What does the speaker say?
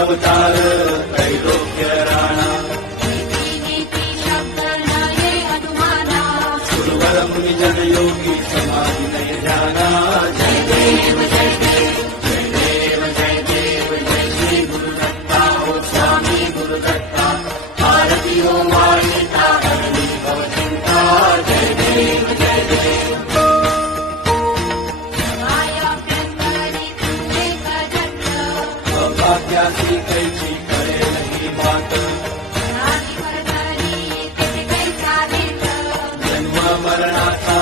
अवतार त्रैलोक्य राणा सुरवर मुनि जन योगी समाधि नय ध्याना जय देव जय देव जय देव जय देव जय श्री गुरु दत्ता हो स्वामी गुरु दत्ता आरती हो मालिका हरणी भव चिंता जय देव जय देव अभाग्यासी कैची करे नहीं बात जन्म मरणाचा